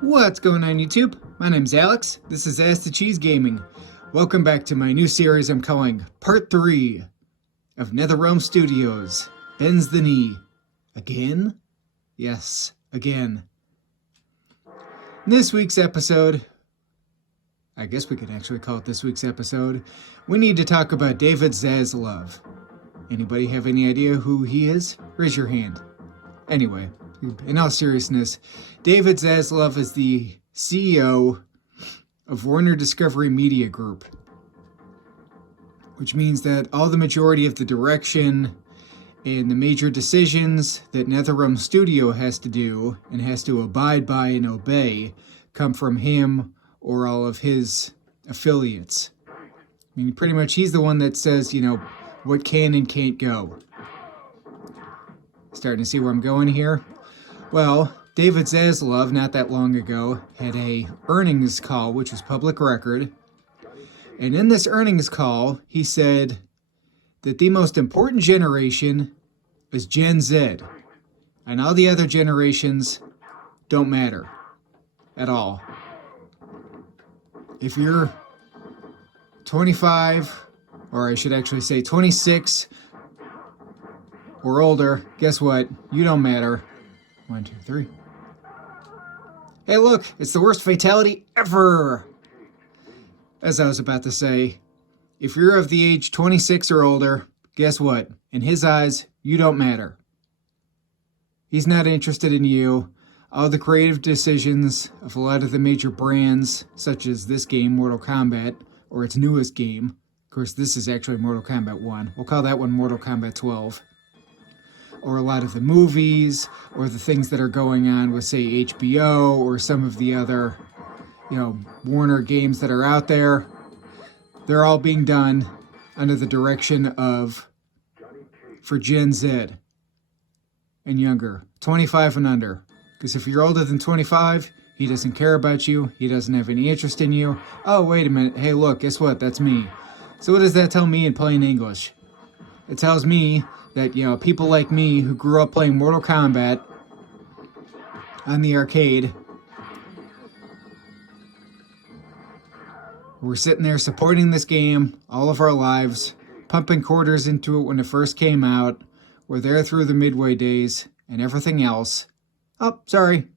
What's going on YouTube? My name's Alex, this is Ask the Cheese Gaming. Welcome back to my new series I'm calling Part 3 of NetherRealm Studios, Bends the Knee. Again? Yes, again. In this week's episode, I guess we could actually call it this week's episode, we need to talk about Davidzov. Anybody have any idea who he is? Raise your hand. Anyway, in all seriousness, Davidzov is the CEO of Warner Discovery Media Group, which means that all the majority of the direction and the major decisions that NetherRealm Studio has to do and has to abide by and obey come from him or all of his affiliates. I mean, pretty much he's the one that says, what can and can't go. Starting to see where I'm going here? Well, Davidzov, not that long ago, had a earnings call, which was public record. And in this earnings call, he said that the most important generation is Gen Z. And all the other generations don't matter at all. If you're 25, or I should actually say 26 or older, guess what? You don't matter. 1, 2, 3. Hey, look, it's the worst fatality ever. As I was about to say, if you're of the age 26 or older, guess what? In his eyes, you don't matter. He's not interested in you. All the creative decisions of a lot of the major brands, such as this game, Mortal Kombat, or its newest game. Of course, this is actually Mortal Kombat 1. We'll call that one Mortal Kombat 12. Or a lot of the movies, or the things that are going on with, say, HBO, or some of the other, Warner games that are out there. They're all being done under the direction of, for Gen Z and younger, 25 and under. Because if you're older than 25, he doesn't care about you, he doesn't have any interest in you. Oh, wait a minute, hey look, guess what, that's me. So what does that tell me in plain English? It tells me that, people like me who grew up playing Mortal Kombat on the arcade, we're sitting there supporting this game all of our lives, pumping quarters into it when it first came out. We're there through the Midway days and everything else. Oh, sorry.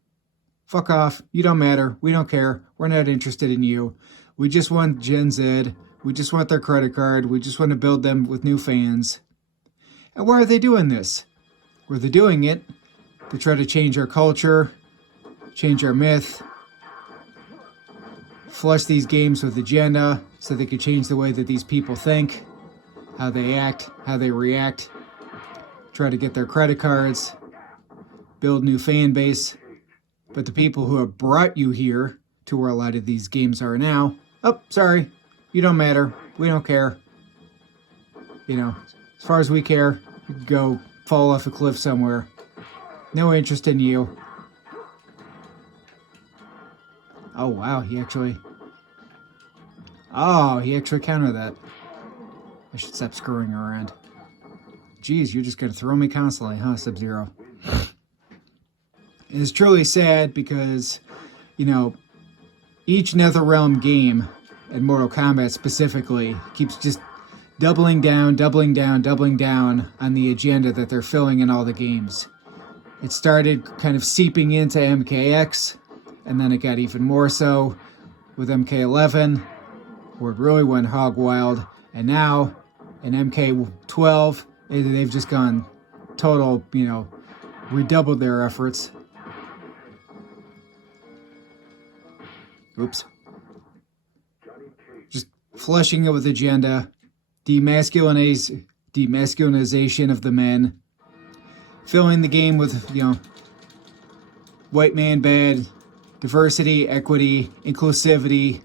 Fuck off. You don't matter. We don't care. We're not interested in you. We just want Gen Z. We just want their credit card. We just want to build them with new fans. And why are they doing this? Well, they're doing it to try to change our culture, change our myth, flush these games with agenda so they could change the way that these people think, how they act, how they react, try to get their credit cards, build new fan base. But the people who have brought you here to where a lot of these games are now, oh, sorry, you don't matter, we don't care. As far as we care, you can go fall off a cliff somewhere. No interest in you. Oh, wow, he actually countered that. I should stop screwing around. Jeez, you're just going to throw me constantly, huh, SubZero? It's truly sad because, each NetherRealm game, and Mortal Kombat specifically, keeps just doubling down on the agenda that they're filling in all the games. It started kind of seeping into MKX, and then it got even more so with MK11, where it really went hog wild, and now in MK12, they've just gone total, redoubled their efforts. Oops. Just flushing it with agenda, demasculinization of the men, filling the game with, white man bad, diversity, equity, inclusivity,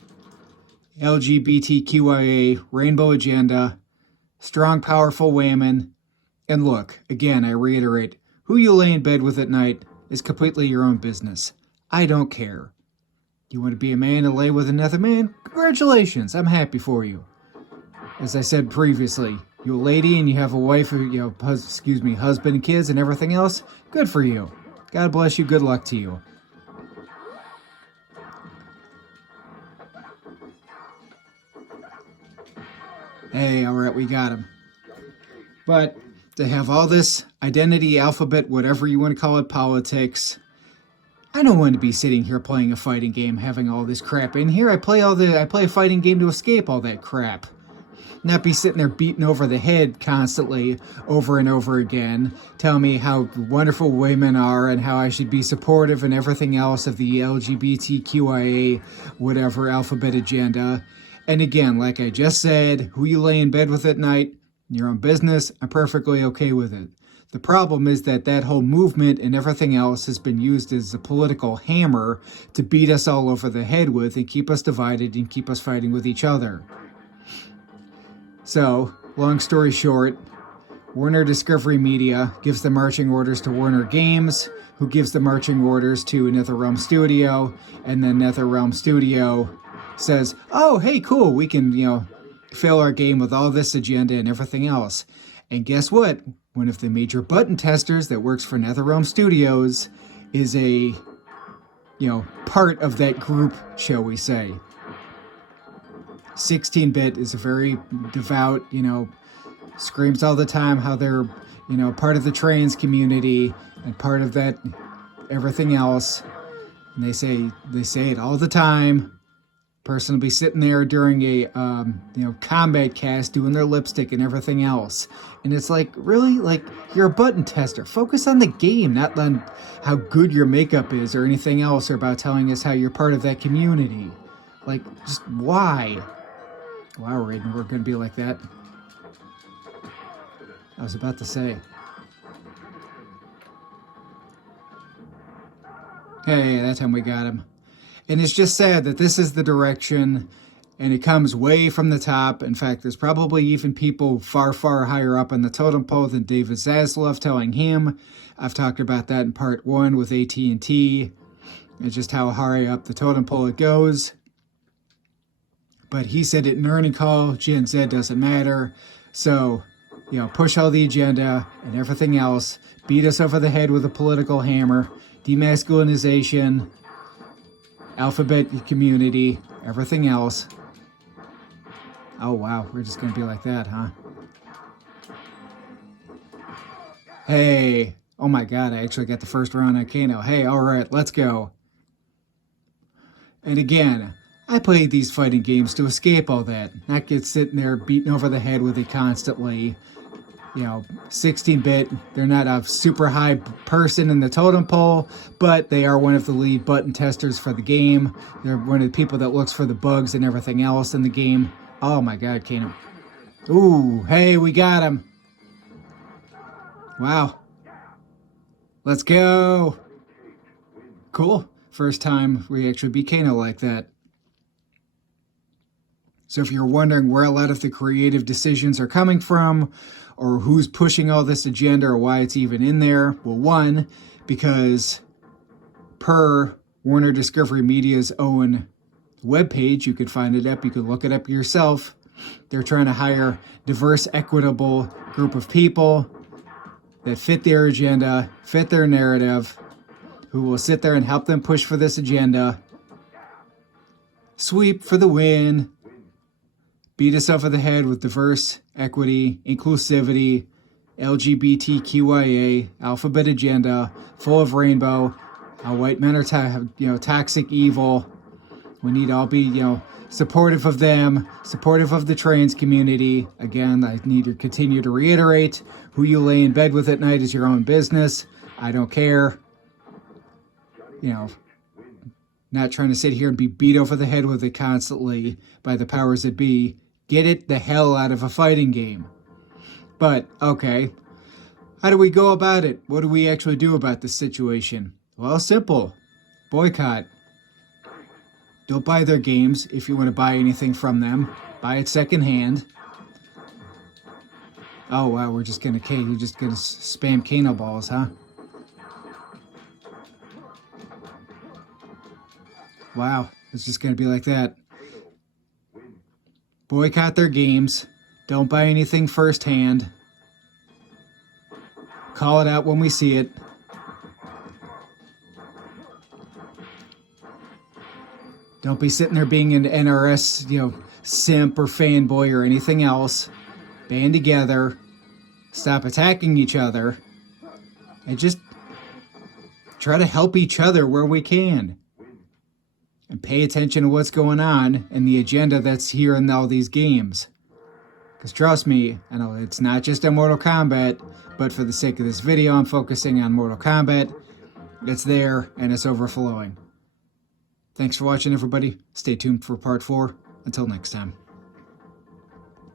LGBTQIA, rainbow agenda, strong, powerful women. And look, again, I reiterate, who you lay in bed with at night is completely your own business. I don't care. You want to be a man and lay with another man? Congratulations, I'm happy for you. As I said previously, you're a lady and you have a wife, husband and kids and everything else, good for you. God bless you, good luck to you. Hey, alright, we got him. But to have all this identity, alphabet, whatever you want to call it, politics, I don't want to be sitting here playing a fighting game, having all this crap in here. I play a fighting game to escape all that crap. Not be sitting there beating over the head constantly over and over again, telling me how wonderful women are and how I should be supportive and everything else of the LGBTQIA whatever alphabet agenda. And again, like I just said, who you lay in bed with at night, your own business, I'm perfectly okay with it. The problem is that whole movement and everything else has been used as a political hammer to beat us all over the head with and keep us divided and keep us fighting with each other. So, long story short, Warner Discovery Media gives the marching orders to Warner Games, who gives the marching orders to NetherRealm Studio, and then NetherRealm Studio says, oh, hey, cool, we can, fill our game with all this agenda and everything else. And guess what? One of the major button testers that works for NetherRealm Studios is a, part of that group, shall we say. 16-bit is a very devout, screams all the time how they're, part of the trans community and part of that everything else. And they say it all the time. Person will be sitting there during a, combat cast doing their lipstick and everything else. And it's like, really? Like, you're a button tester. Focus on the game, not on how good your makeup is or anything else, or about telling us how you're part of that community. Like, just why? Wow, Raiden, we're going to be like that. I was about to say. Hey, that time we got him. And it's just sad that this is the direction, and it comes way from the top. In fact, there's probably even people far, far higher up on the totem pole than Davidzov telling him. I've talked about that in part 1 with AT&T, and just how high up the totem pole it goes. But he said it in earning call, Gen Z doesn't matter. So, push all the agenda and everything else. Beat us over the head with a political hammer. Demasculinization. Alphabet community. Everything else. Oh, wow. We're just going to be like that, huh? Hey. Oh, my God. I actually got the first round on Kano. Hey, all right. Let's go. And again, I play these fighting games to escape all that, not get sitting there beaten over the head with it constantly. 16-bit, they're not a super high person in the totem pole, but they are one of the lead button testers for the game. They're one of the people that looks for the bugs and everything else in the game. Oh my God, Kano. Ooh, hey, we got him. Wow. Let's go. Cool. First time we actually beat Kano like that. So if you're wondering where a lot of the creative decisions are coming from, or who's pushing all this agenda, or why it's even in there, well, one, because per Warner Discovery Media's own webpage, you could find it up, you could look it up yourself, they're trying to hire diverse, equitable group of people that fit their agenda, fit their narrative, who will sit there and help them push for this agenda. Sweep for the win. Beat us over the head with diverse, equity, inclusivity, LGBTQIA, alphabet agenda, full of rainbow, how white men are toxic, evil. We need to all be, supportive of them, supportive of the trans community. Again, I need to continue to reiterate, who you lay in bed with at night is your own business. I don't care. Not trying to sit here and be beat over the head with it constantly by the powers that be. Get it the hell out of a fighting game. But, okay, how do we go about it? What do we actually do about this situation? Well, simple. Boycott. Don't buy their games if you want to buy anything from them. Buy it secondhand. Oh, wow, you're just going to spam Kano balls, huh? Wow, it's just going to be like that. Boycott their games. Don't buy anything firsthand. Call it out when we see it. Don't be sitting there being an NRS, simp or fanboy or anything else. Band together, stop attacking each other, and just try to help each other where we can. And pay attention to what's going on and the agenda that's here in all these games. Because trust me, I know it's not just a Mortal Kombat, but for the sake of this video, I'm focusing on Mortal Kombat. It's there, and it's overflowing. Thanks for watching, everybody. Stay tuned for part 4. Until next time.